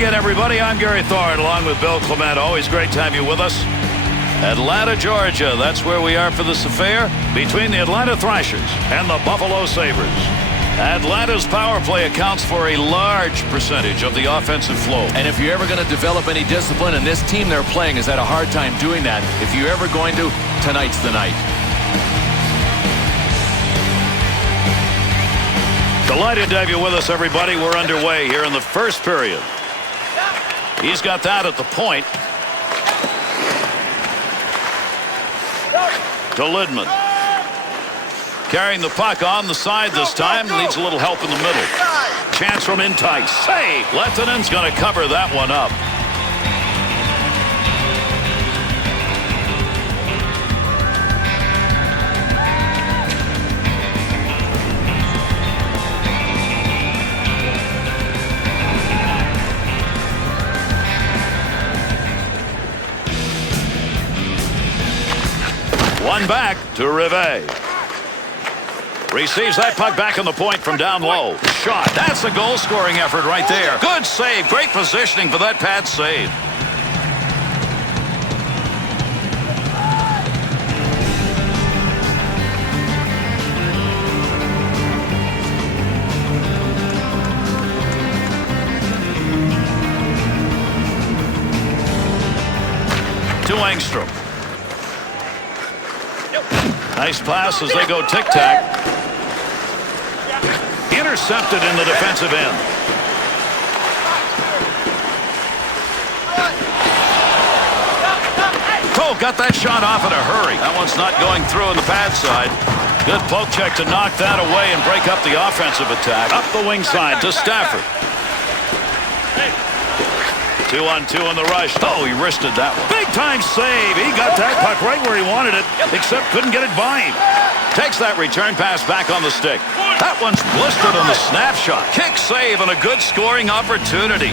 again, everybody. I'm Gary Thorne, along with Bill Clement. Always great to have you with us. Atlanta, Georgia. That's where we are for this affair between the Atlanta Thrashers and the Buffalo Sabres. Atlanta's power play accounts for a large percentage of the offensive flow. And if you're ever going to develop any discipline, and this team they're playing has had a hard time doing that, if you're ever going to, tonight's the night. Delighted to have you with us, everybody. We're underway here in the first period. He's got that at the point. To Lidman. Carrying the puck on the side this time. Needs a little help in the middle. Chance from Entice. Save. Lettonen's going to cover that one up. One back to Rivet. Receives that puck back on the point from down low. Shot. That's a goal-scoring effort right there. Good save. Great positioning for that pad save. To Engstrom. Nice pass as they go tic-tac. Intercepted in the defensive end. Cole got that shot off in a hurry. That one's not going through on the pad side. Good poke check to knock that away and break up the offensive attack. Up the wing side to Stafford. 2-on-2 on the rush. Oh, he wristed that one. Big time save. He got that puck right where he wanted it, except couldn't get it by him. Takes that return pass back on the stick. That one's blistered on the snapshot. Kick save and a good scoring opportunity.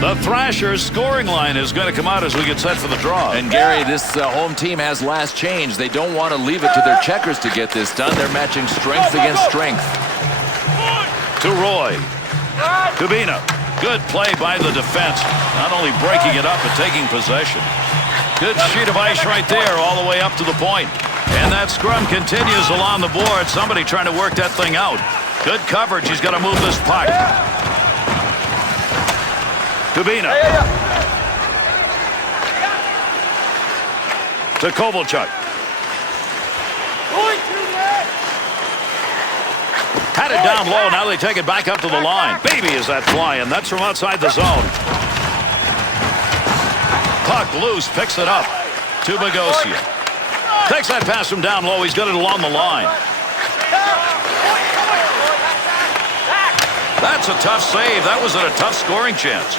The Thrashers scoring line is going to come out as we get set for the draw. And Gary, this home team has last change. They don't want to leave it to their checkers to get this done. They're matching strength against strength. To Roy. Kubina. Good play by the defense. Not only breaking it up, but taking possession. Good sheet of ice right there all the way up to the point. And that scrum continues along the board. Somebody trying to work that thing out. Good coverage. He's got to move this puck. Kubina. To Kovalchuk. Had it down low. Now they take it back up to the line. Baby, is that flying. That's from outside the zone. Puck loose. Picks it up. To Bogosian. Takes that pass from down low. He's got it along the line. That's a tough save. That was a tough scoring chance.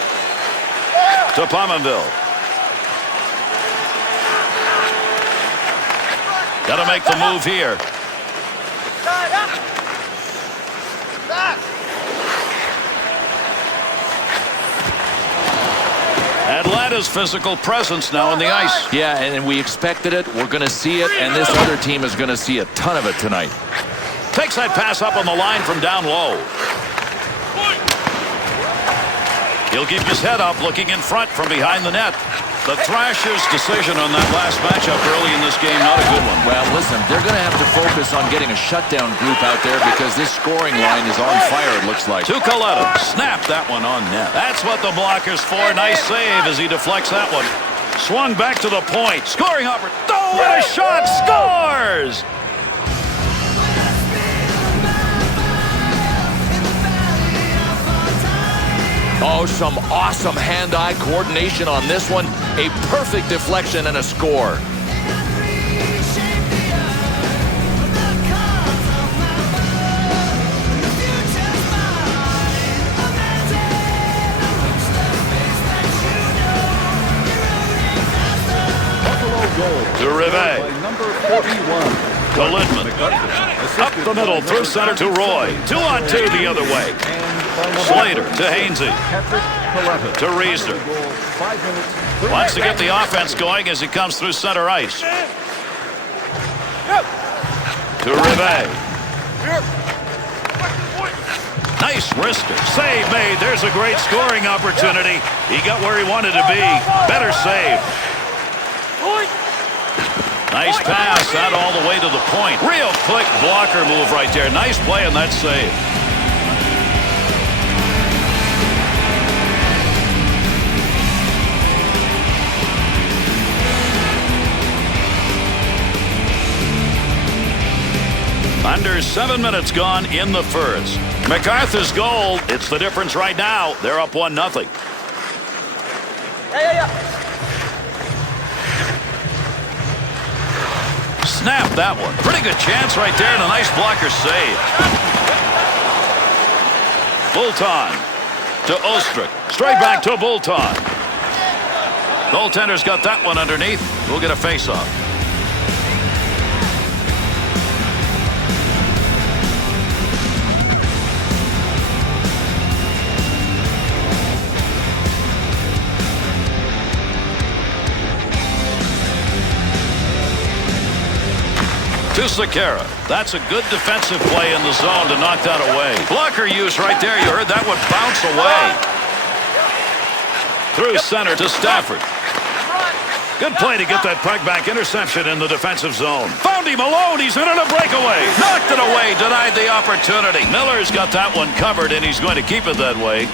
To Pominville. Got to make the move here. Atlanta's physical presence now on the ice. Yeah, and we expected it. We're going to see it, and this other team is going to see a ton of it tonight. Takes that pass up on the line from down low. He'll keep his head up, looking in front from behind the net. The Thrashers' decision on that last matchup early in this game, not a good one. Well, listen, they're going to have to focus on getting a shutdown group out there because this scoring line is on fire, it looks like. To Coletta. Snap that one on net. That's what the blocker's for. Nice save as he deflects that one. Swung back to the point. Scoring opportunity. Oh, what a shot. Scores! Oh, some awesome hand-eye coordination on this one. A perfect deflection and a score. To Rivet. To Lidman. Up the middle, through center to Roy. 2-on-2 the other way. Slater to Hainsey. To Reeser. Wants to get the offense going as he comes through center ice. To Rivet. Nice wrister. Save made. There's a great scoring opportunity. He got where he wanted to be. Better save. Nice pass out all the way to the point. Real quick blocker move right there. Nice play on that save. Under 7 minutes gone in the first. MacArthur's goal. It's the difference right now. They're up 1-0. Snap that one. Pretty good chance right there and a nice blocker save. Bulton to Ostrick. Straight back to Bulton. Goaltender's got that one underneath. We'll get a face-off. To Sekera. That's a good defensive play in the zone to knock that away. Blocker use right there. You heard that one bounce away. Through center to Stafford. Good play to get that puck back. Interception in the defensive zone. Found him alone. He's in on a breakaway. Knocked it away. Denied the opportunity. Miller's got that one covered, and he's going to keep it that way.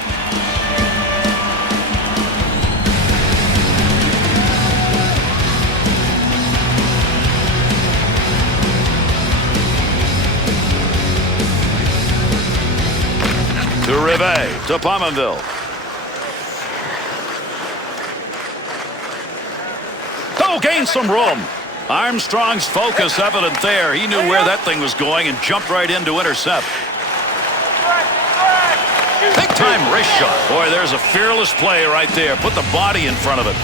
To Rivet, to Pominville. Oh, gained some room. Armstrong's focus evident there. He knew where that thing was going and jumped right in to intercept. Big time wrist shot. Boy, there's a fearless play right there. Put the body in front of it.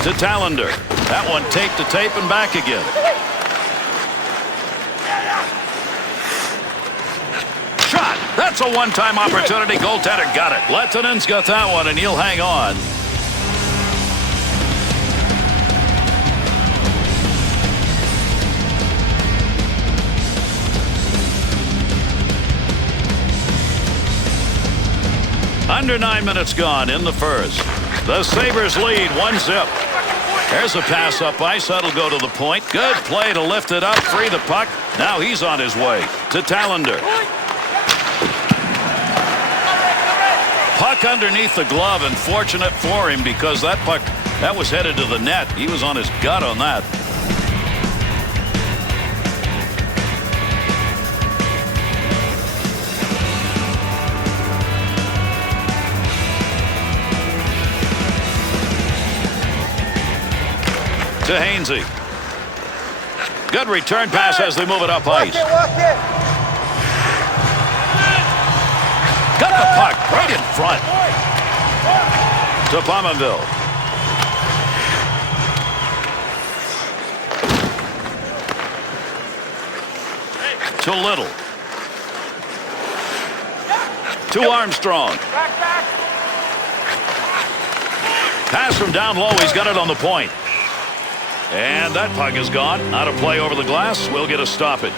To Tallender. That one tape to tape and back again. Shot. That's a one-time opportunity. Goaltender got it. Lettonen's got that one, and he'll hang on. Under 9 minutes gone in the first. The Sabres lead 1-0. There's a pass up ice. That'll go to the point. Good play to lift it up, free the puck. Now he's on his way to Tallender. Puck underneath the glove, and fortunate for him because that puck, that was headed to the net. He was on his gut on that. To Hainsey. Good return pass as they move it up ice. Got the puck right in front. To Pominville. To Little. To Armstrong. Pass from down low. He's got it on the point. And that puck is gone. Out of play over the glass. We'll get a stoppage.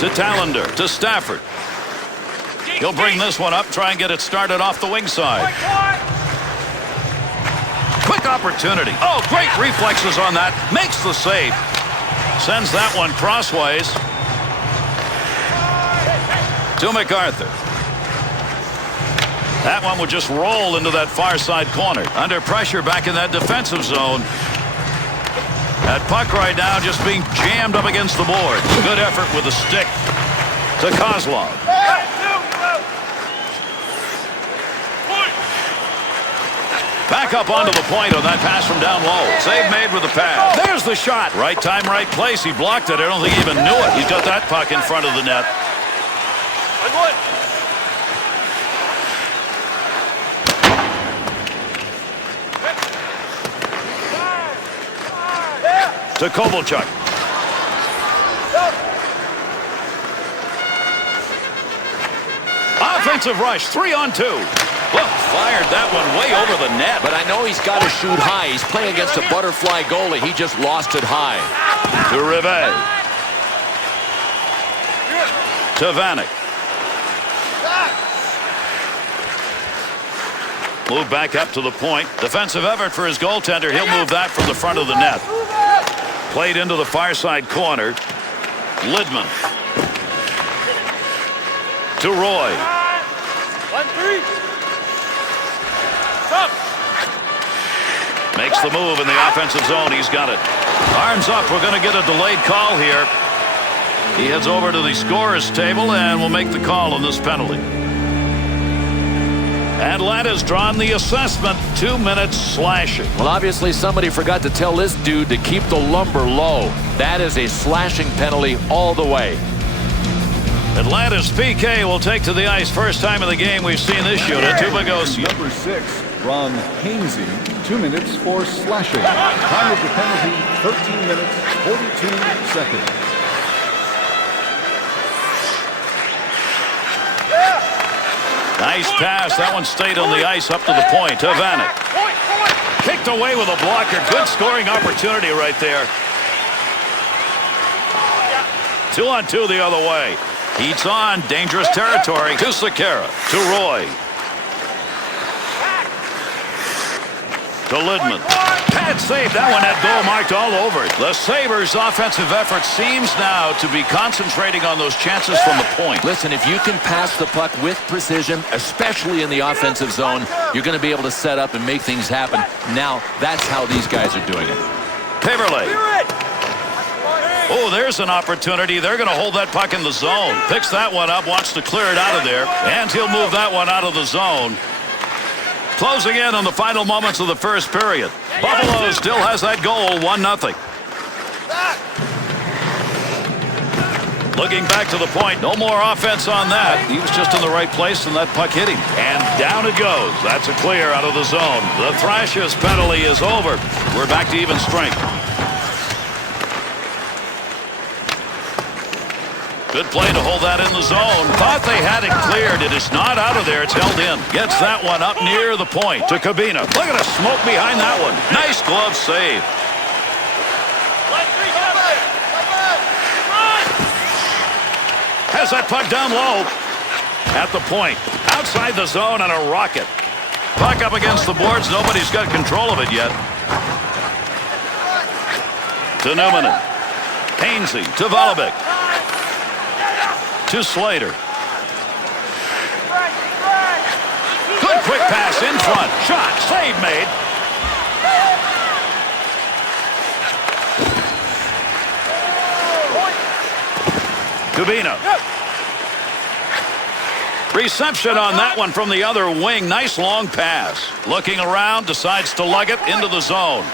To Tallender. To Stafford. He'll bring this one up. Try and get it started off the wing side. Quick opportunity. Oh, great reflexes on that. Makes the save. Sends that one crossways. To MacArthur. That one would just roll into that far side corner. Under pressure back in that defensive zone. That puck right now just being jammed up against the boards. Good effort with the stick. To Kozlov. Back Back up onto the point on that pass from down low. Save made with the pass. There's the shot. Right time, right place. He blocked it. I don't think he even knew it. He's got that puck in front of the net. To Kovalchuk. Offensive rush, 3-on-2. Well, fired that one way over the net. But I know he's got to shoot high. He's playing against a butterfly goalie. He just lost it high. To Rivet. To Vanek. Move back up to the point. Defensive effort for his goaltender. He'll move that from the front of the net. Played into the far side corner. Lidman. To Roy. 1-3. Makes the move in the offensive zone. He's got it. Arms up. We're going to get a delayed call here. He heads over to the scorer's table and will make the call on this penalty. Atlanta's drawn the assessment. 2 minutes slashing. Well, obviously somebody forgot to tell this dude to keep the lumber low. That is a slashing penalty all the way. Atlanta's PK will take to the ice. First time in the game we've seen this unit. Tubagosi. Number 6, Ron Hainsey, 2 minutes for slashing. Time of the penalty, 13 minutes, 42 seconds. Nice pass. That one stayed on the ice up to the point. To Vanek. Kicked away with a blocker. Good scoring opportunity right there. 2-on-2 the other way. Heats on. Dangerous territory. To Sekera. To Roy. To Lidman. Pad save. That one had goal marked all over it. The Sabres' offensive effort seems now to be concentrating on those chances from the point. Listen, if you can pass the puck with precision, especially in the offensive zone, you're going to be able to set up and make things happen. Now, that's how these guys are doing it. Peverley. Oh, there's an opportunity. They're going to hold that puck in the zone. Picks that one up, wants to clear it out of there, and he'll move that one out of the zone. Closing in on the final moments of the first period. Buffalo still has that goal, 1-0. Looking back to the point, no more offense on that. He was just in the right place and that puck hit him. And down it goes. That's a clear out of the zone. The Thrashers penalty is over. We're back to even strength. Good play to hold that in the zone. Thought they had it cleared. It is not out of there. It's held in. Gets that one up near the point. To Kabina. Look at the smoke behind that one. Nice glove save. Has that puck down low. At the point. Outside the zone and a rocket. Puck up against the boards. Nobody's got control of it yet. To Numanen. Hainsey. To Vollevic. To Slater. Good quick pass in front. Shot. Save made. Kubina. Reception on that one from the other wing. Nice long pass. Looking around, decides to lug it into the zone.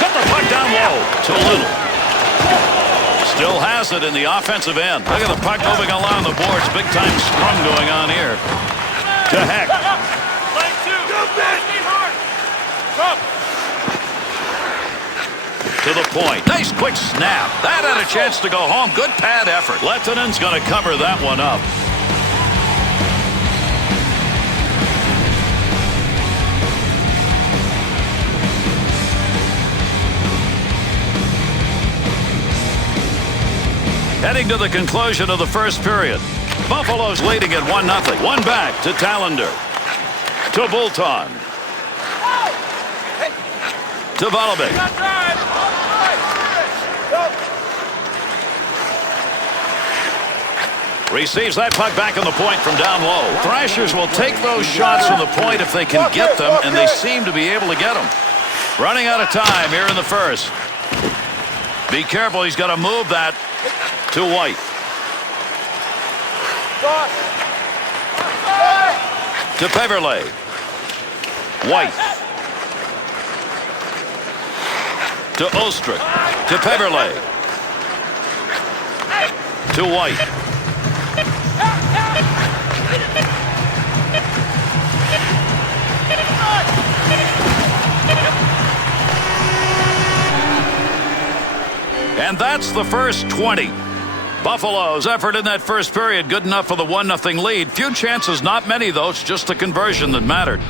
Got the puck down low to Little. Still has it in the offensive end. Look at the puck moving along the boards. Big time scrum going on here. To Heck. To the point. Nice quick snap. That had a chance to go home. Good pad effort. Lettinen's going to cover that one up. Heading to the conclusion of the first period. Buffalo's leading at 1-0. One back to Tallender. To Bolton. To Vollevic. Receives that puck back on the point from down low. Thrashers will take those shots from the point if they can get them, and they seem to be able to get them. Running out of time here in the first. Be careful, he's got to move that to White. To Peverley. White. To Ostrick. To Peverley. To White. And that's the first 20. Buffalo's effort in that first period good enough for the 1-0 lead. Few chances, not many though. It's just the conversion that mattered.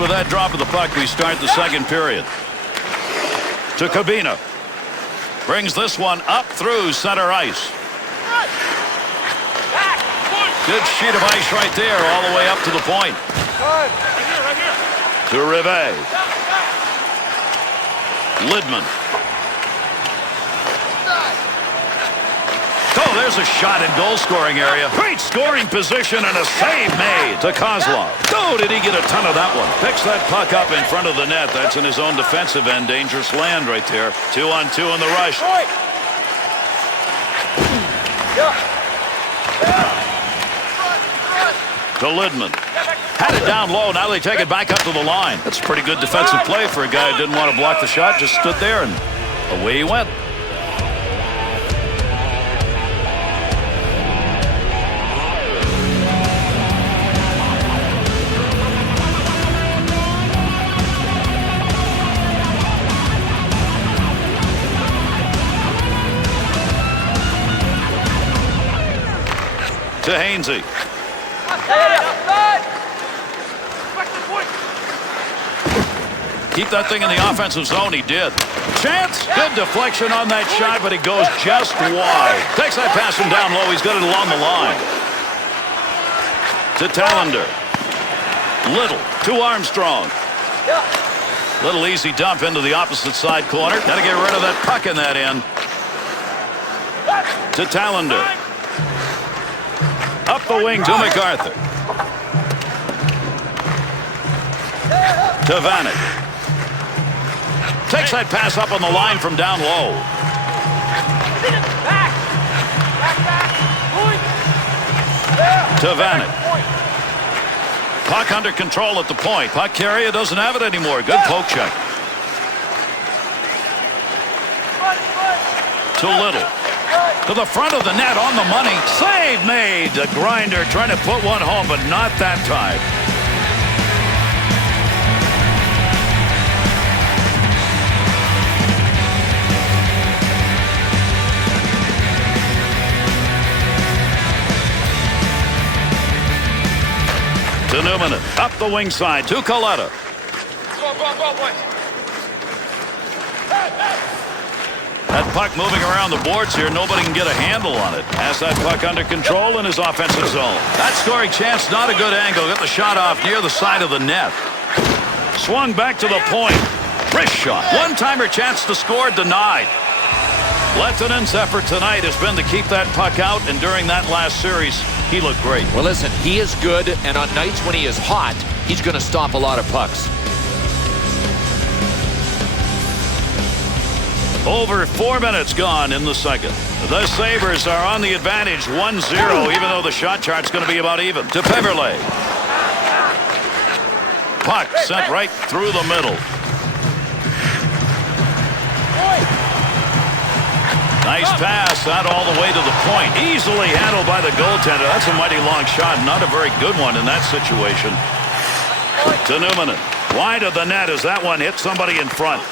And with that drop of the puck, we start the second period. To Cabina. Brings this one up through center ice. Good sheet of ice right there, all the way up to the point. Right here. To Rivet. Lidman. Oh, there's a shot in goal-scoring area. Great scoring position and a save made to Kozlov. Oh, did he get a ton of that one. Picks that puck up in front of the net. That's in his own defensive end. Dangerous land right there. 2-on-2 in the rush. To Lidman. Had it down low. Now they take it back up to the line. That's a pretty good defensive play for a guy who didn't want to block the shot. Just stood there and away he went. To Hainsey. Keep that thing in the offensive zone. He did. Chance. Good deflection on that shot, but it goes just wide. Takes that pass from down low. He's got it along the line. To Tallender. Little. To Armstrong. Little easy dump into the opposite side corner. Got to get rid of that puck in that end. To Tallender. Up the wing to MacArthur. To Vanek. Takes that pass up on the line from down low. To Vanek. Puck under control at the point. Puck carrier doesn't have it anymore. Good poke check. To Little. To the front of the net on the money. Save made. The Grinder trying to put one home, but not that time. To Newman. Up the wing side to Coletta. Go, boys. That puck moving around the boards here. Nobody can get a handle on it. Has that puck under control in his offensive zone. That scoring chance, not a good angle. Got the shot off near the side of the net. Swung back to the point. Wrist shot. One-timer chance to score, denied. Lettonen's effort tonight has been to keep that puck out, and during that last series, he looked great. Well, listen, he is good, and on nights when he is hot, he's going to stop a lot of pucks. Over 4 minutes gone in the second. The Sabres are on the advantage 1-0, even though the shot chart's going to be about even. To Peverley. Puck sent right through the middle. Nice pass out all the way to the point. Easily handled by the goaltender. That's a mighty long shot. Not a very good one in that situation. To Newman. Wide of the net as that one hit somebody in front.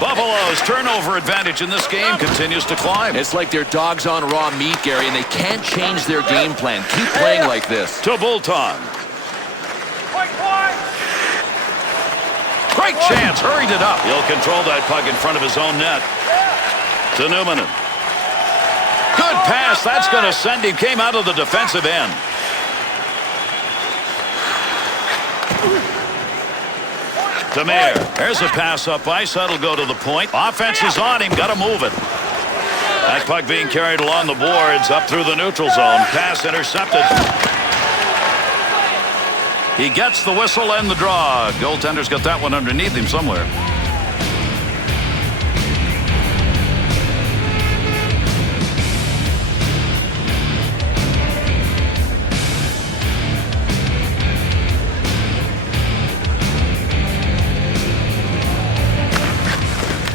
Buffalo's turnover advantage in this game continues to climb. It's like they're dogs on raw meat, Gary, and they can't change their game plan. Keep playing like this. To Bulton. Great chance. Hurried it up. He'll control that puck in front of his own net. To Newman. Good pass. That's going to send him. Came out of the defensive end. To Mayer. There's a pass up ice. That'll go to the point. Offense is on him. Got to move it. That puck being carried along the boards up through the neutral zone. Pass intercepted. He gets the whistle and the draw. Goaltender's got that one underneath him somewhere.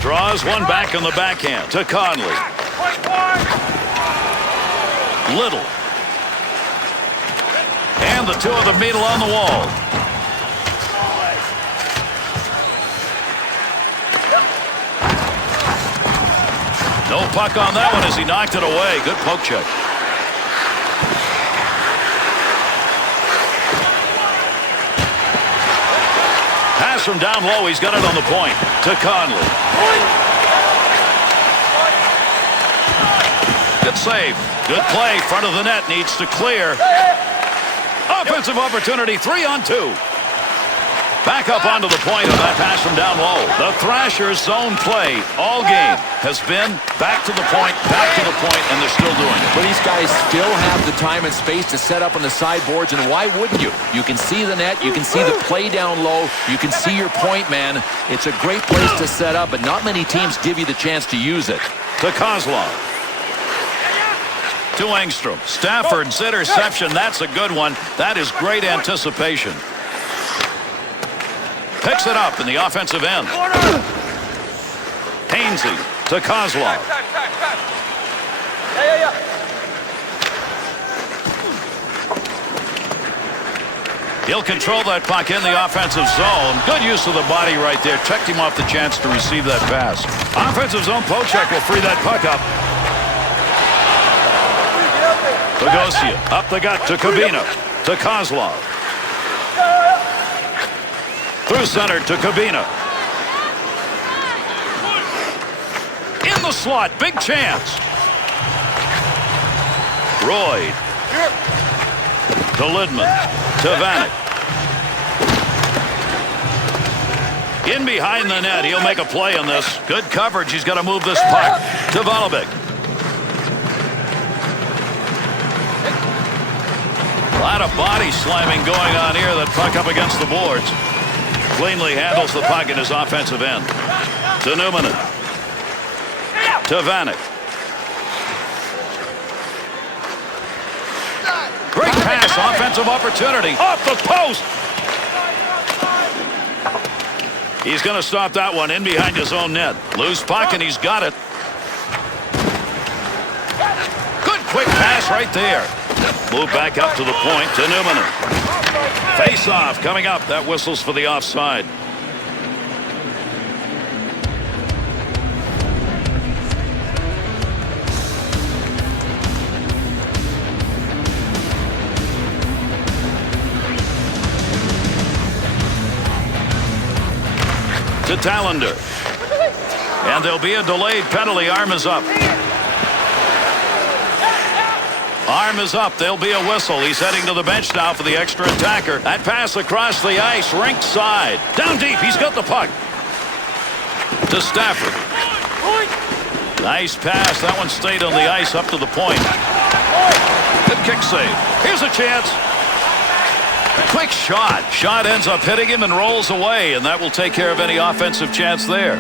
Draws one back on the backhand to Conley. Little. And the two of them meet along the wall. No puck on that one as he knocked it away. Good poke check. pass from down low. He's got it on the point to Conley. Good save. Good play. Front of the net needs to clear. Offensive opportunity. 3-on-2. Back up onto the point on that pass from down low. The Thrashers' zone play all game has been back to the point, and they're still doing it. But these guys still have the time and space to set up on the sideboards, and why wouldn't you? You can see the net, you can see the play down low, you can see your point man. It's a great place to set up, but not many teams give you the chance to use it. To Kozlov. To Engstrom. Stafford's interception, that's a good one. That is great anticipation. Picks it up in the offensive end. Hainsey to Kozlov. He'll control that puck in the offensive zone. Good use of the body right there. Checked him off the chance to receive that pass. Offensive zone fore-check will free that puck up. Bogosian up the gut to Kabina. To Kozlov. Through center to Kabina. In the slot. Big chance. Royd. To Lidman. To Vanek. In behind the net. He'll make a play on this. Good coverage. He's got to move this puck. To Volobik. A lot of body slamming going on here. That puck up against the boards. Cleanly handles the puck in his offensive end. To Numanen. To Vanek. Great pass. Offensive opportunity. Off the post. He's going to stop that one in behind his own net. Loose puck, and he's got it. Good quick pass right there. Move back up to the point to Numanen. Face-off coming up. That whistles for the offside. To Tallender. And there'll be a delayed penalty. Arm is up. Arm is up. There'll be a whistle. He's heading to the bench now for the extra attacker. That pass across the ice, rink side. Down deep. He's got the puck. To Stafford. Nice pass. That one stayed on the ice up to the point. Good kick save. Here's a chance. Quick shot. Shot ends up hitting him and rolls away, and that will take care of any offensive chance there.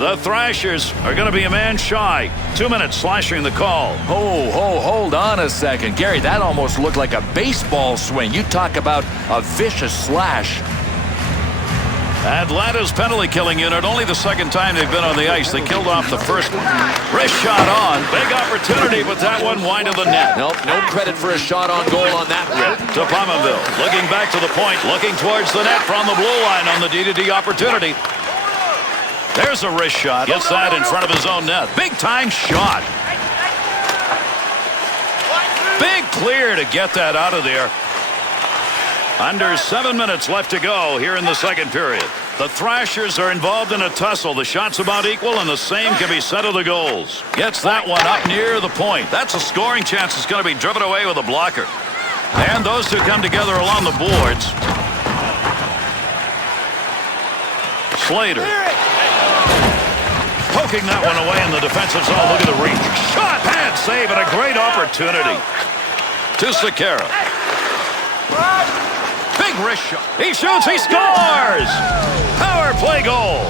The Thrashers are going to be a man shy. 2 minutes slashing the call. Hold on a second. Gary, that almost looked like a baseball swing. You talk about a vicious slash. Atlanta's penalty killing unit, only the second time they've been on the ice. They killed off the first one. Wrist shot on. Big opportunity, but that one wide of the net. Nope, no credit for a shot on goal on that rip. To Pominville. Looking back to the point. Looking towards the net from the blue line on the D-to-D opportunity. There's a wrist shot. Gets that in front of his own net. Big time shot. Big clear to get that out of there. Under 7 minutes left to go here in the second period. The Thrashers are involved in a tussle. The shots about equal, and the same can be said of the goals. Gets that one up near the point. That's a scoring chance. It's going to be driven away with a blocker. And those two come together along the boards. Slater. Poking that one away in the defensive zone. Look at the reach. Shot, bad save, and a great opportunity. To Sekera. Big wrist shot. He shoots, he scores! Power play goal.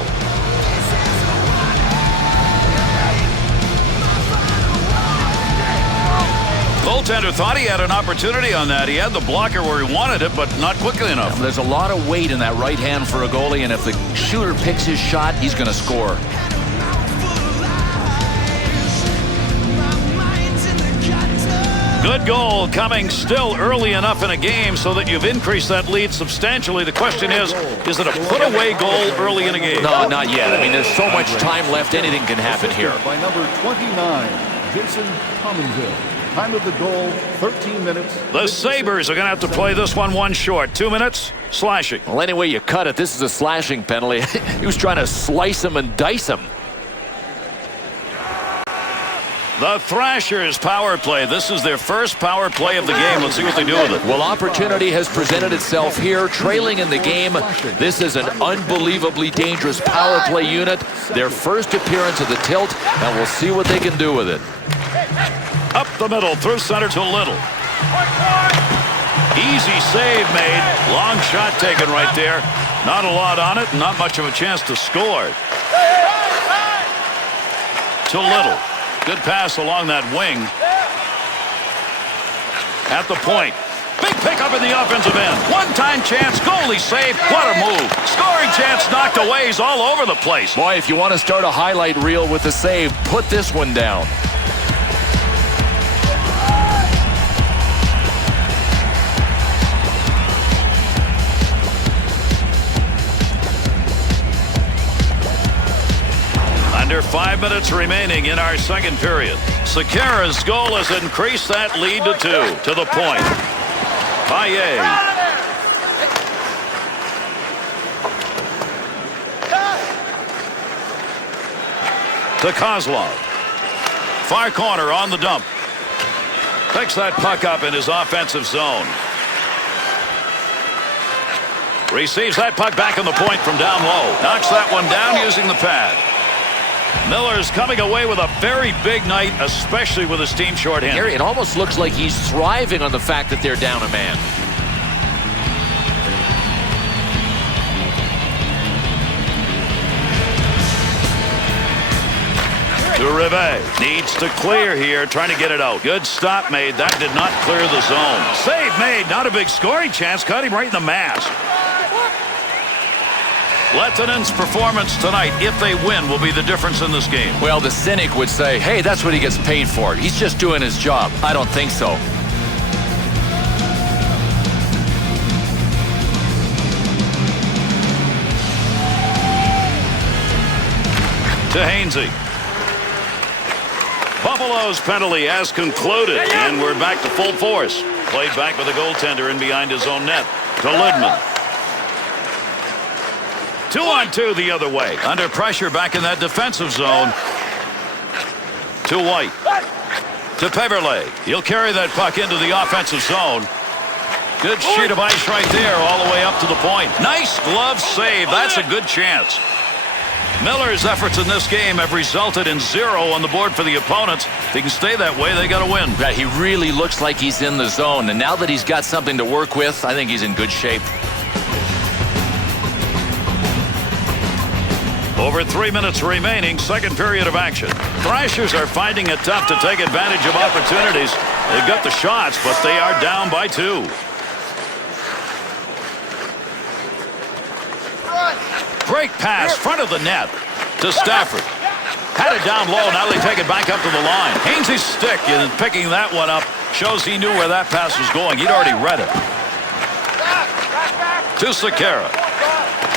Goaltender thought he had an opportunity on that. He had the blocker where he wanted it, but not quickly enough. There's a lot of weight in that right hand for a goalie, and if the shooter picks his shot, he's going to score. Good goal coming still early enough in a game so that you've increased that lead substantially. The question is it a put-away goal early in a game? No, not yet. I mean, there's so much time left. Anything can happen here. By number 29, Jason Pominville. Time of the goal, 13 minutes. The Sabres are going to have to play this one short. 2 minutes, slashing. Well, any way you cut it, this is a slashing penalty. He was trying to slice him and dice him. The Thrashers power play. This is their first power play of the game. Let's see what they do with it. Well, opportunity has presented itself here, trailing in the game. This is an unbelievably dangerous power play unit. Their first appearance of the tilt, and we'll see what they can do with it. Up the middle, through center to Little. Easy save made. Long shot taken right there. Not a lot on it, and not much of a chance to score. To Little. Good pass along that wing. At the point. Big pickup in the offensive end. One-time chance, goalie save. What a move. Scoring chance knocked away. He's all over the place. Boy, if you want to start a highlight reel with the save, put this one down. Under 5 minutes remaining in our second period. Sekera's goal has increased that lead to 2. To the point. Paille. To Kozlov. Far corner on the dump. Picks that puck up in his offensive zone. Receives that puck back on the point from down low. Knocks that one down using the pad. Miller's coming away with a very big night, especially with his team shorthanded. Gary, it almost looks like he's thriving on the fact that they're down a man. To Rivet. Needs to clear here, trying to get it out. Good stop made. That did not clear the zone. Save made. Not a big scoring chance. Caught him right in the mask. Lettonen's performance tonight, if they win, will be the difference in this game. Well, the cynic would say, hey, that's what he gets paid for. He's just doing his job. I don't think so. To Hainsey. Buffalo's penalty has concluded, and we're back to full force. Played back with a goaltender in behind his own net. To Lidman. 2-on-2 the other way. Under pressure back in that defensive zone. To White. To Peverley. He'll carry that puck into the offensive zone. Good sheet of ice right there all the way up to the point. Nice glove save. That's a good chance. Miller's efforts in this game have resulted in 0 on the board for the opponents. If he can stay that way, they got to win. Yeah, he really looks like he's in the zone. And now that he's got something to work with, I think he's in good shape. Over 3 minutes remaining, second period of action. Thrashers are finding it tough to take advantage of opportunities. They've got the shots, but they are down by 2. Great pass, front of the net to Stafford. Had it down low, now they take it back up to the line. Hainsey's stick in picking that one up shows he knew where that pass was going. He'd already read it. To Sekera.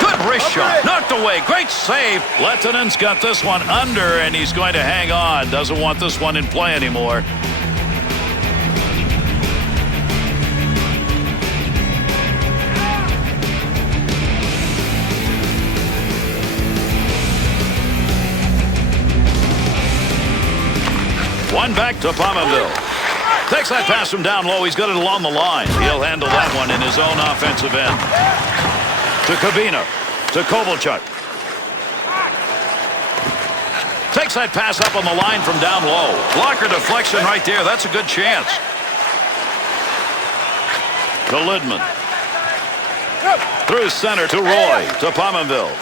Good wrist shot. Knocked away. Great save. Lettonen's got this one under, and he's going to hang on. Doesn't want this one in play anymore. One back to Pominville. Takes that pass from down low. He's got it along the line. He'll handle that one in his own offensive end. To Kabina. To Kovalchuk. Takes that pass up on the line from down low. Blocker deflection right there. That's a good chance. To Lidman. Through center to Roy. To Pominville.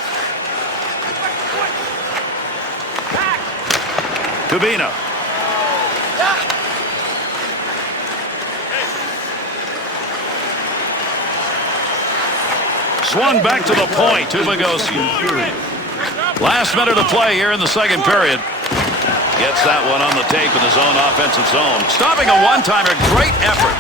Kabina. Swung back to the point to Bogosian. Last minute of play here in the second period. Gets that one on the tape in his own offensive zone. Stopping a one-timer. Great effort.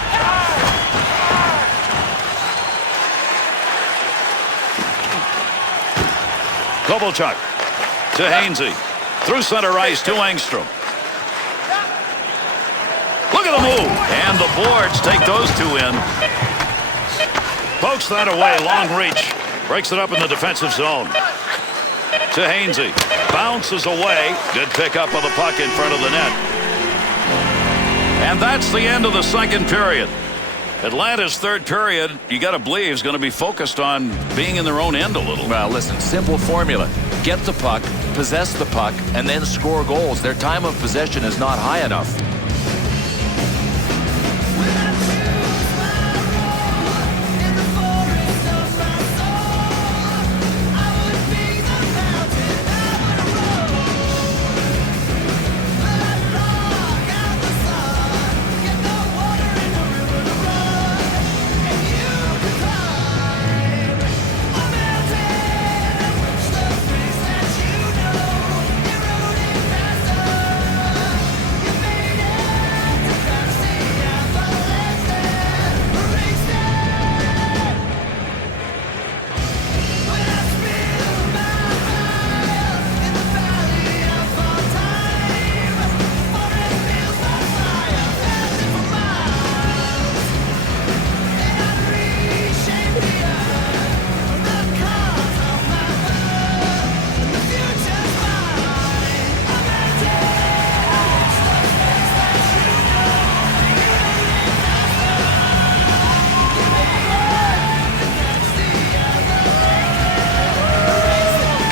Kovalchuk to Hainsey. Through center ice to Engstrom. Look at the move. And the boards take those two in. Pokes that away. Long reach. Breaks it up in the defensive zone. To Hainsey. Bounces away. Good pickup of the puck in front of the net. And that's the end of the second period. Atlanta's third period, you got to believe, is going to be focused on being in their own end a little. Well, listen, simple formula. Get the puck, possess the puck, and then score goals. Their time of possession is not high enough.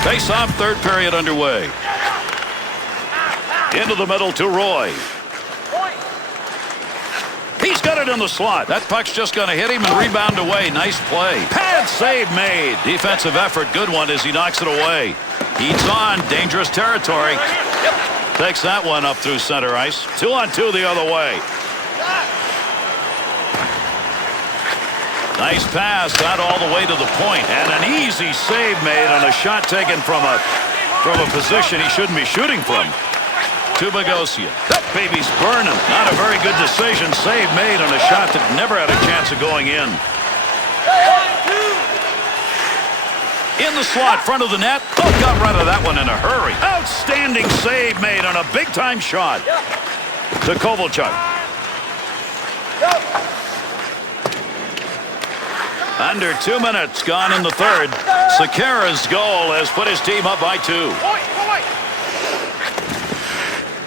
Face-off, third period underway. Into the middle to Roy. He's got it in the slot. That puck's just going to hit him and rebound away. Nice play. Pad save made. Defensive effort. Good one as he knocks it away. Heats on. Dangerous territory. Takes that one up through center ice. 2-on-2 the other way. Nice pass, got all the way to the point, and an easy save made on a shot taken from a position he shouldn't be shooting from. To Bogosian. That baby's burning. Not a very good decision. Save made on a shot that never had a chance of going in. In the slot, front of the net. Oh, got rid of that one in a hurry. Outstanding save made on a big-time shot. To Kovalchuk. Under 2 minutes gone in the third. Sekera's goal has put his team up by 2.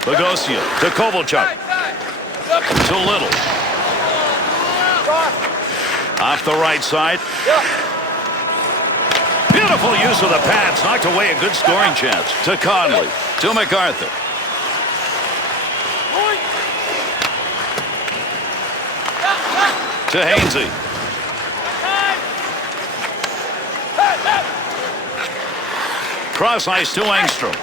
Bogosian to Kovalchuk. To Little. Off the right side. Beautiful use of the pads. Knocked away a good scoring chance. To Conley. To MacArthur. To Hainsey. Cross ice to Engstrom.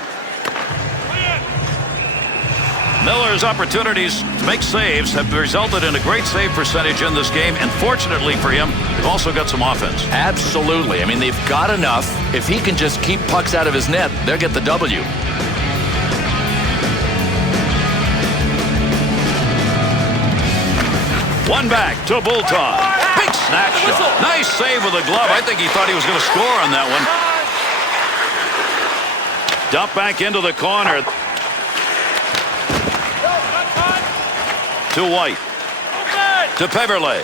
Miller's opportunities to make saves have resulted in a great save percentage in this game, and fortunately for him, they've also got some offense. Absolutely. I mean, they've got enough. If he can just keep pucks out of his net, they'll get the W. One back to Bulton. Big snapshot. Nice save with a glove. I think he thought he was going to score on that one. Dump back into the corner. To White. To Peverley.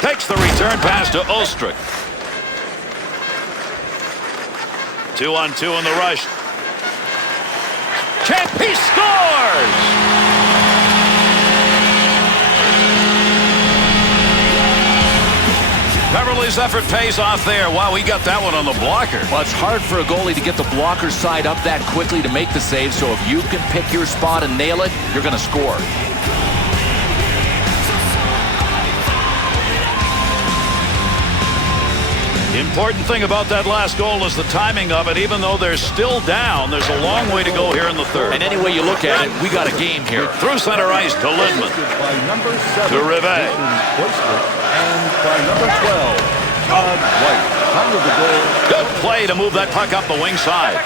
Takes the return pass to Ostrick. 2-on-2 in the rush. Chance, he scores! Peverley's effort pays off there. Wow, he got that one on the blocker. Well, it's hard for a goalie to get the blocker side up that quickly to make the save, so if you can pick your spot and nail it, you're going to score. The important thing about that last goal is the timing of it. Even though they're still down, there's a long way to go here in the third. And any way you look at it, we got a game here. Through center ice to Lindman. To Rivet. And by number 12, Todd White. Time of the goal. Good play to move that puck up the wing side.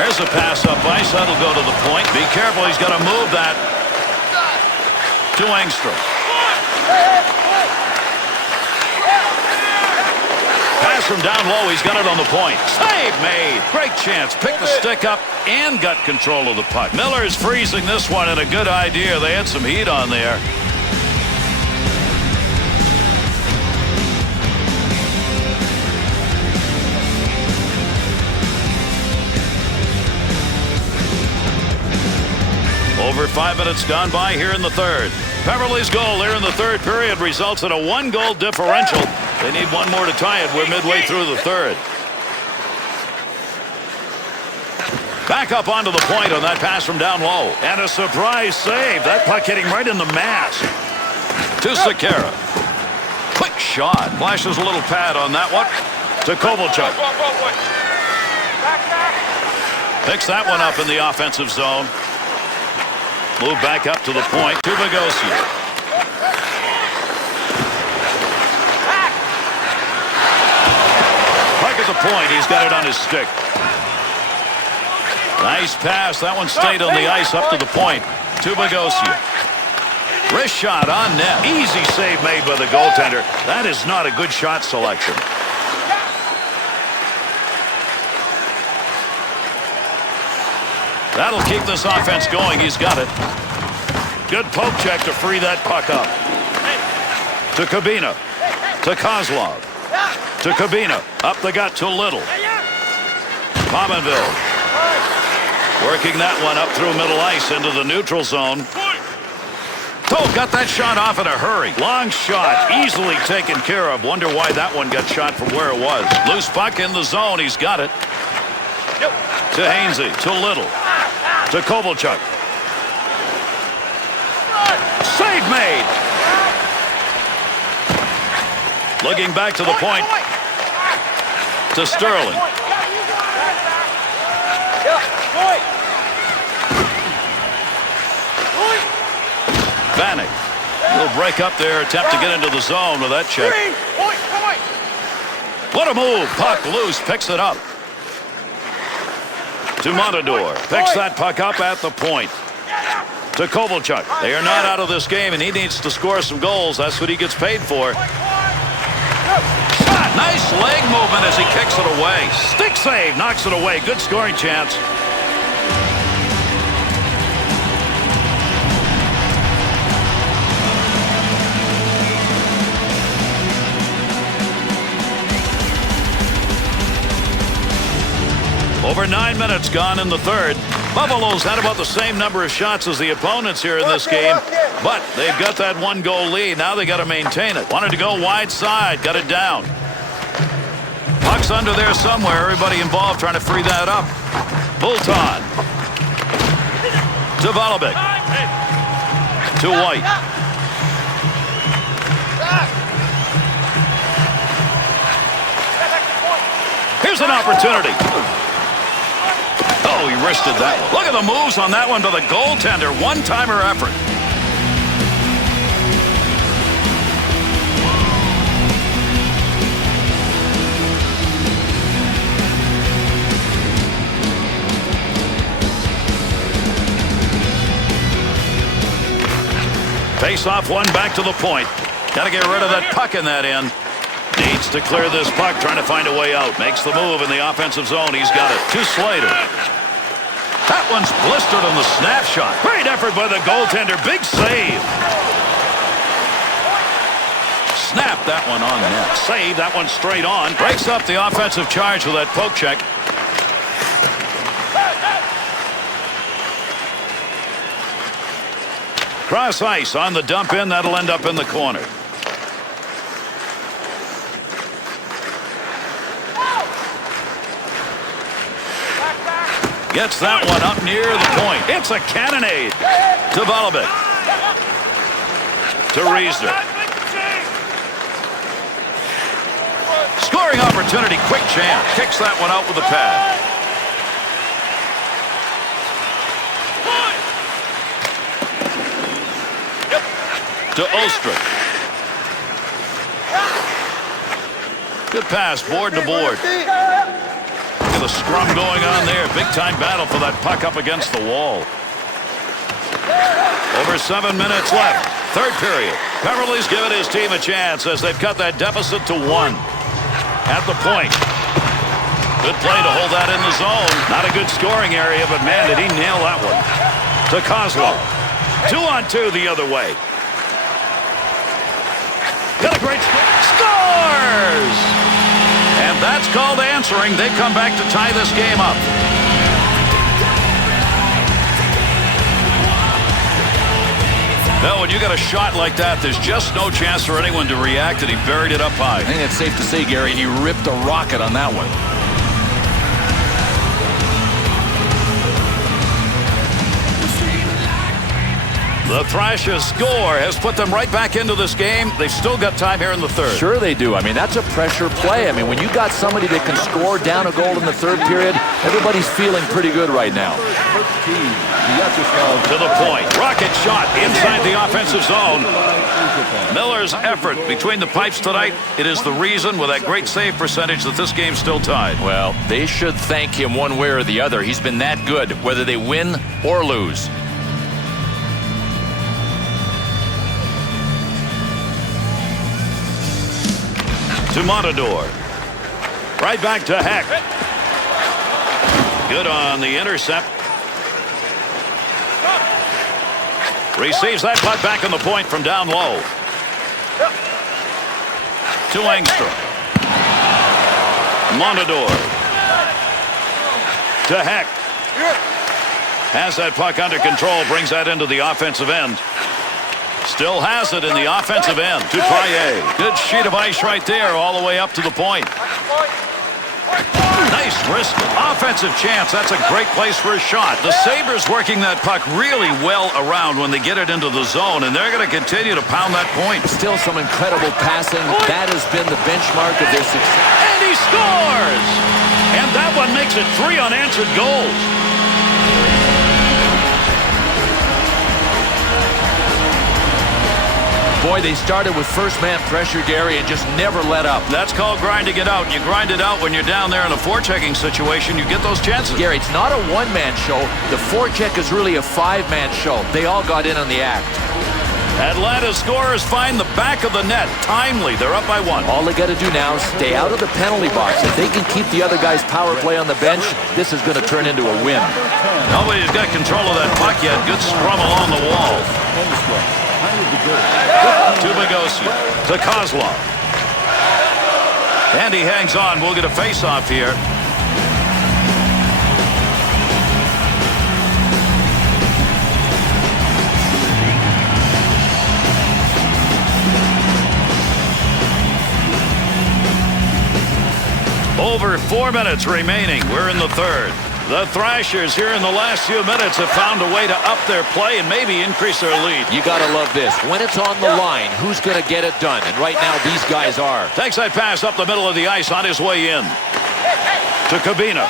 There's a pass up ice. That'll go to the point. Be careful. He's got to move that to Engstrom. Pass from down low. He's got it on the point. Save made. Great chance. Picked the stick up and got control of the puck. Miller's freezing this one, and a good idea. They had some heat on there. Over 5 minutes gone by here in the third. Beverly's goal here in the third period results in a 1-goal differential. They need one more to tie it. We're midway through the third. Back up onto the point on that pass from down low. And a surprise save. That puck hitting right in the mask. To Sekera. Quick shot. Flashes a little pad on that one. To Kovalchuk. Picks that one up in the offensive zone. Move back up to the point to Bogosian. Puck at the point. He's got it on his stick. Nice pass. That one stayed on the ice up to the point to Bogosian. Wrist shot on net. Easy save made by the goaltender. That is not a good shot selection. That'll keep this offense going. He's got it. Good poke check to free that puck up. To Kabina. To Kozlov. To Kabina. Up the gut to Little. Pominville. Working that one up through middle ice into the neutral zone. Oh, got that shot off in a hurry. Long shot. Easily taken care of. Wonder why that one got shot from where it was. Loose puck in the zone. He's got it. To Hainsey. To Little. To Kovalchuk. Save made. Looking back to the point. To Sterling. Vanek. He'll break up there. Attempt to get into the zone with that check. What a move. Puck loose. Picks it up. To Montador. Picks that puck up at the point. To Kovalchuk. They are not out of this game, and he needs to score some goals. That's what he gets paid for. Shot. Nice leg movement as he kicks it away. Stick save. Knocks it away. Good scoring chance. Over 9 minutes gone in the third. Buffalo's had about the same number of shots as the opponents here in this game, but they've got that 1-goal lead. Now they got to maintain it. Wanted to go wide side. Got it down. Puck's under there somewhere. Everybody involved trying to free that up. Bulton. To Volobik. To White. Here's an opportunity. Oh, he wristed that one. Look at the moves on that one by the goaltender. One-timer effort. Face off one back to the point. Got to get rid of that puck in that end. Needs to clear this puck, trying to find a way out. Makes the move in the offensive zone. He's got it. To Slater. That one's blistered on the snapshot. Great effort by the goaltender. Big save. Snap that one on net. Save that one straight on. Breaks up the offensive charge with that poke check. Cross ice on the dump in. That'll end up in the corner. Gets that one up near the point. It's a cannonade. To Volobik. To Riesner. Scoring opportunity. Quick chance. Kicks that one out with a pad. To Ostrich. Good pass. Board to board. The scrum going on there. Big time battle for that puck up against the wall. Over 7 minutes left. Third period. Beverly's given his team a chance as they've cut that deficit to 1. at the point. Good play to hold that in the zone. Not a good scoring area, but man, did he nail that one. To Kozlov. 2-on-2 the other way. Got a great scores! And that's called answering. They come back to tie this game up. No, when you got a shot like that, there's just no chance for anyone to react, and he buried it up high. I think it's safe to say, Gary, he ripped a rocket on that one. The Thrashers score has put them right back into this game. They've still got time here in the third. Sure they do. I mean, that's a pressure play. I mean, when you got somebody that can score down a goal in the third period, everybody's feeling pretty good right now. To the point. Rocket shot inside the offensive zone. Miller's effort between the pipes tonight, it is the reason with that great save percentage that this game's still tied. Well, they should thank him one way or the other. He's been that good, whether they win or lose. To Montador. Right back to Heck. Good on the intercept. Receives that puck back on the point from down low. To Engstrom. Montador. To Heck. Has that puck under control. Brings that into the offensive end. Still has it in the offensive end to Paille. Good sheet of ice right there all the way up to the point. Nice wrist. Offensive chance. That's a great place for a shot. The Sabres working that puck really well around when they get it into the zone, and they're going to continue to pound that point. Still some incredible passing. That has been the benchmark of their success. And he scores! And that one makes it 3 unanswered goals. Boy, they started with first-man pressure, Gary, and just never let up. That's called grinding it out. You grind it out when you're down there in a forechecking situation. You get those chances. Gary, it's not a one-man show. The forecheck is really a 5-man show. They all got in on the act. Atlanta's scorers find the back of the net. Timely. They're up by 1. All they got to do now is stay out of the penalty box. If they can keep the other guy's power play on the bench, this is going to turn into a win. Nobody's got control of that puck yet. Good scrum along the wall. To Bogosian. To Kozlov. And he hangs on. We'll get a face-off here. Over 4 minutes remaining. We're in the third. The Thrashers here in the last few minutes have found a way to up their play and maybe increase their lead. You got to love this. When it's on the line, who's going to get it done? And right now, these guys are. Takes that pass up the middle of the ice on his way in. To Kabina.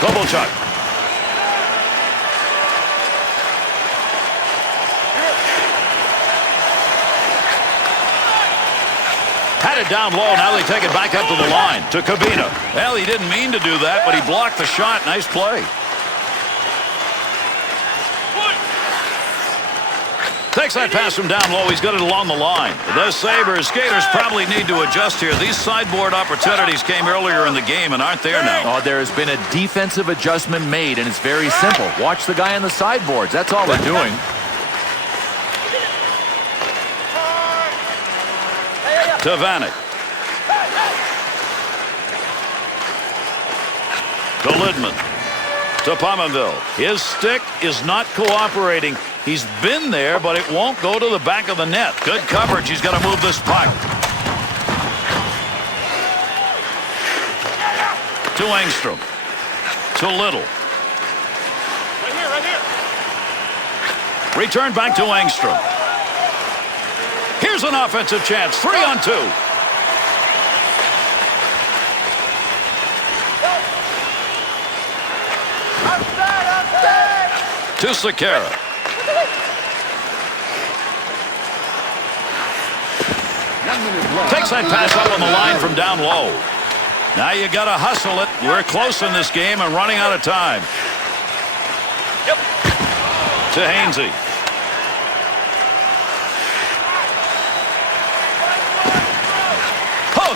Kovalchuk. Had it down low. Now they take it back up to the line. To Kabina. Well, he didn't mean to do that, but he blocked the shot. Nice play. Takes that pass from down low. He's got it along the line. The Sabres skaters probably need to adjust here. These sideboard opportunities came earlier in the game and aren't there now. Oh, there has been a defensive adjustment made, and it's very simple. Watch the guy on the sideboards. That's all they're doing. To Vanek. To Lidman. To Pominville. His stick is not cooperating. He's been there, but it won't go to the back of the net. Good coverage. He's got to move this puck. To Engstrom. To Little. Right here. Return back to Engstrom. Here's an offensive chance. 3-on-2. To Sekera. Takes that pass up on the line from down low. Now you got to hustle it. We're close in this game and running out of time. To Hainsey.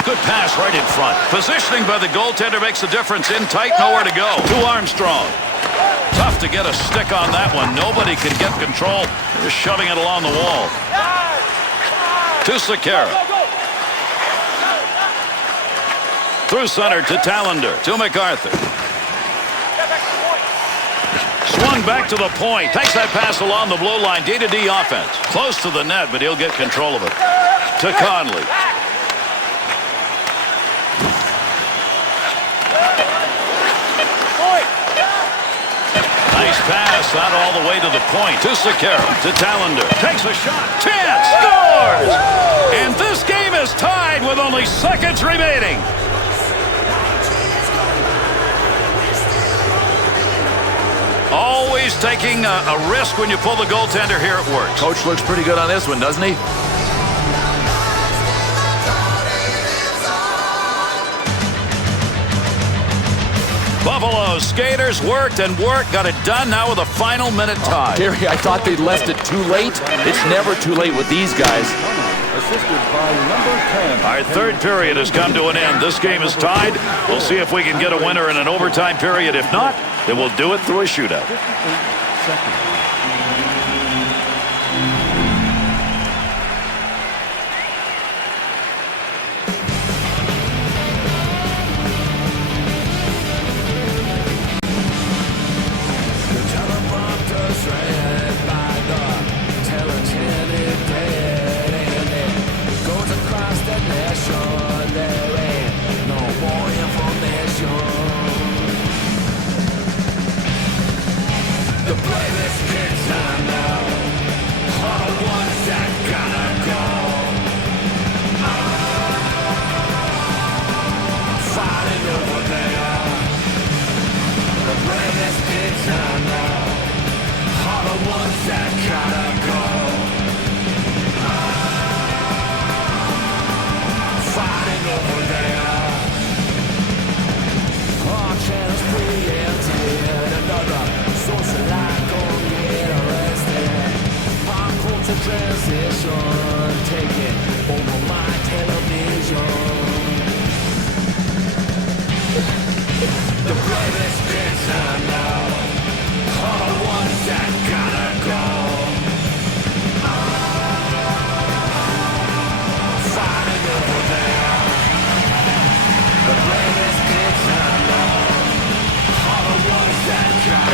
Good pass right in front. Positioning by the goaltender makes a difference. In tight, nowhere to go. To Armstrong. Tough to get a stick on that one. Nobody can get control. They're shoving it along the wall. To Sekera. Through center to Tallender. To MacArthur. Swung back to the point. Takes that pass along the blue line. D-to-D offense. Close to the net, but he'll get control of it. To Conley. Nice pass out all the way to the point. To Sekera. To Tallender. Takes a shot. Chance. Scores! And this game is tied with only seconds remaining. Always taking a risk when you pull the goaltender. Here it works. Coach looks pretty good on this one, doesn't he? Buffalo skaters worked and worked, got it done now with a final minute tie. Gary, I thought they'd left it too late. It's never too late with these guys. Assisted by number 10. Our third period has come to an end. This game is tied. We'll see if we can get a winner in an overtime period. If not, then we'll do it through a shootout. 58 seconds.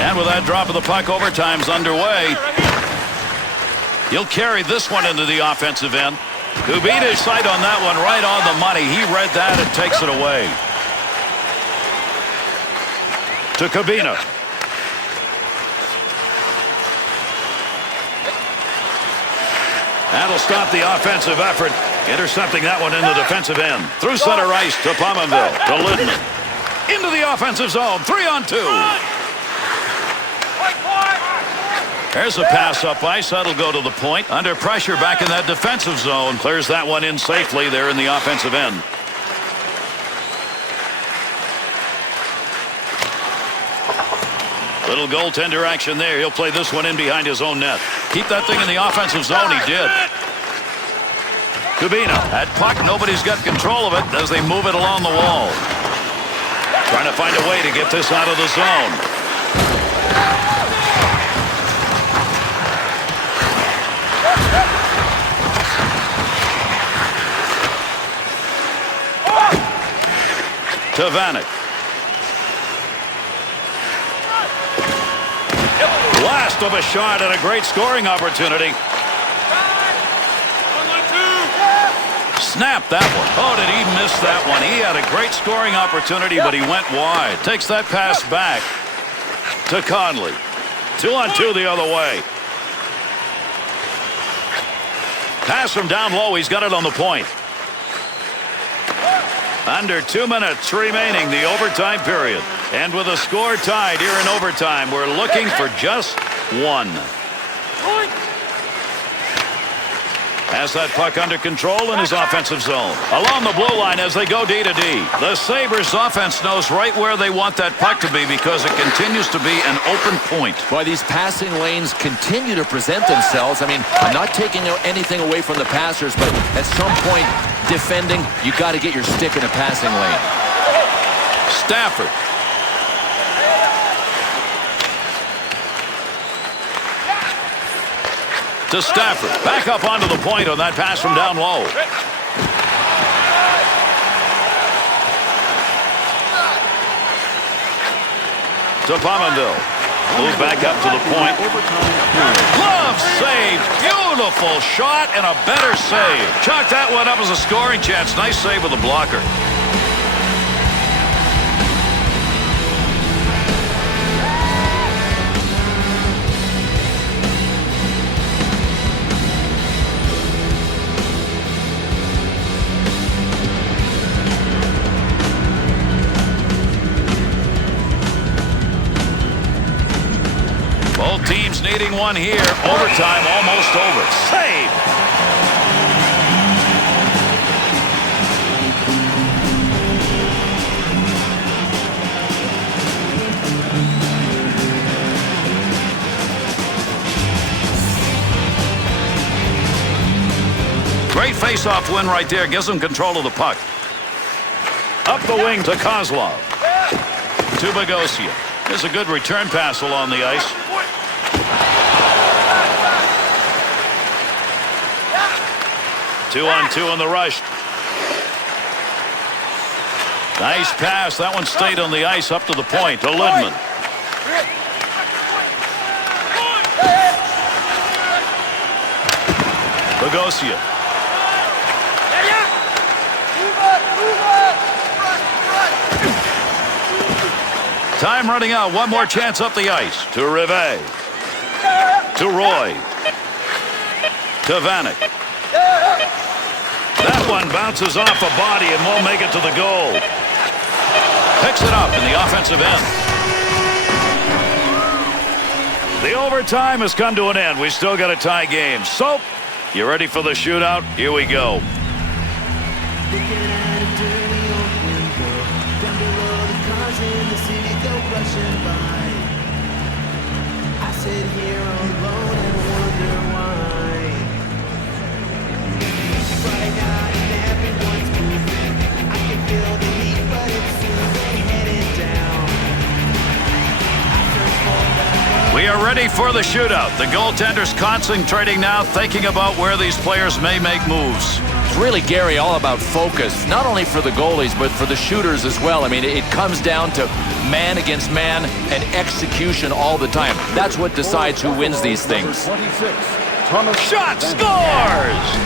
And with that drop of the puck, overtime's underway. He'll carry this one into the offensive end. Kubita's sight on that one, right on the money. He read that and takes it away. To Kubina. That'll stop the offensive effort. Intercepting that one in the defensive end. Through center ice to Pominville. To Lidman. Into the offensive zone. 3-on-2. There's a pass up ice. That'll go to the point. Under pressure back in that defensive zone. Clears that one in safely there in the offensive end. Little goaltender action there. He'll play this one in behind his own net. Keep that thing in the offensive zone. He did. Kubina. That puck, nobody's got control of it as they move it along the wall. Trying to find a way to get this out of the zone. To Vanek. Blast of a shot and a great scoring opportunity. Snap that one. Oh, did he miss that one? He had a great scoring opportunity, but he went wide. Takes that pass back to Conley. 2-on-2 the other way. Pass from down low. He's got it on the point. Under 2 minutes remaining, the overtime period. And with a score tied here in overtime, we're looking for just one. Has that puck under control in his offensive zone. Along the blue line as they go D to D. The Sabres offense knows right where they want that puck to be because it continues to be an open point. Boy, these passing lanes continue to present themselves. I mean, I'm not taking anything away from the passers, but at some point, defending, you got to get your stick in a passing lane. Stafford. To Stafford. Back up onto the point on that pass from down low. To Pominville. Move back up to the point. Glove save. Beautiful shot and a better save. Chalk that one up as a scoring chance. Nice save with the blocker. Both teams needing one here. Overtime almost over. Save! Great face-off win right there. Gives them control of the puck. Up the wing to Kozlov. To Bogosian. There's a good return pass along the ice. 2-on-2 on the rush. Nice pass. That one stayed on the ice up to the point. To Lindman. Bogosian. Time running out. One more chance up the ice. To Rivet. To Roy. To Vanek. That one bounces off a body and won't make it to the goal. Picks it up in the offensive end. The overtime has come to an end. We still got a tie game. So, you ready for the shootout? Here we go. I sit here alone and wonder why. Friday night and everyone's moving. I can feel the heat, but it's soon headed down. We are ready for the shootout. The goaltender's concentrating now, thinking about where these players may make moves. It's really, Gary, all about focus, not only for the goalies, but for the shooters as well. I mean, it comes down to man against man and execution all the time. That's what decides who wins these things. 26, Thomas Shot scores!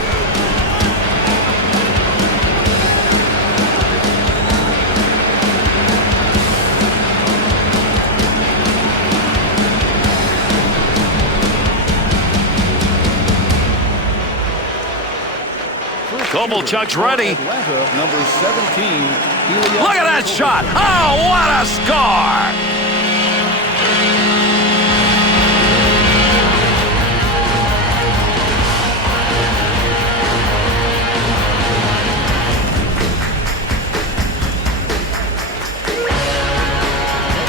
Kovalchuk's ready. Atlanta, number 17. Look at that shot. Oh, what a score!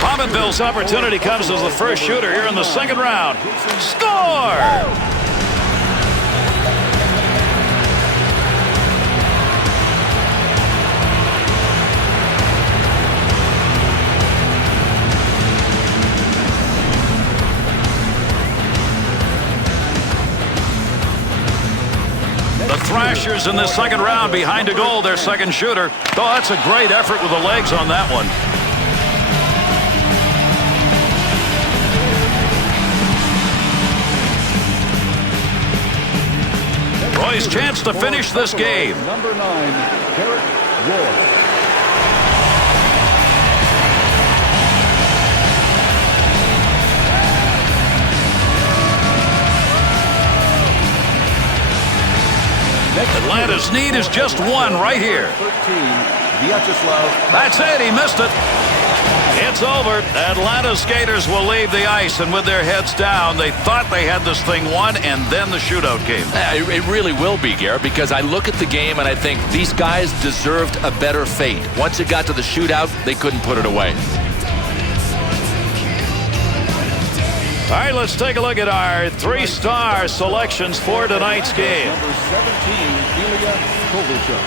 Pominville's opportunity comes as the first shooter here in the second round. Score! The Thrashers in the second round behind a goal, their second shooter. Oh, that's a great effort with the legs on that one. Roy's chance to finish this game. Number 9, Derek Roy. Atlanta's need is just one right here. 13, Vyacheslav. That's it. He missed it. It's over. Atlanta's skaters will leave the ice, and with their heads down, they thought they had this thing won, and then the shootout came. It really will be, Garrett, because I look at the game and I think these guys deserved a better fate. Once it got to the shootout, they couldn't put it away. All right, let's take a look at our 3-star selections for tonight's game. Number 17, Ilya Kovalchuk.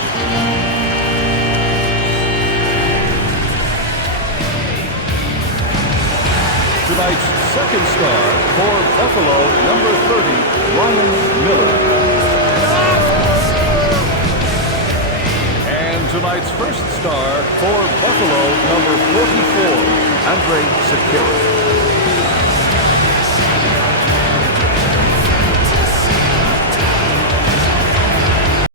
Tonight's second star for Buffalo, number 30, Ryan Miller. And tonight's first star for Buffalo, number 44, Andrei Sakharov.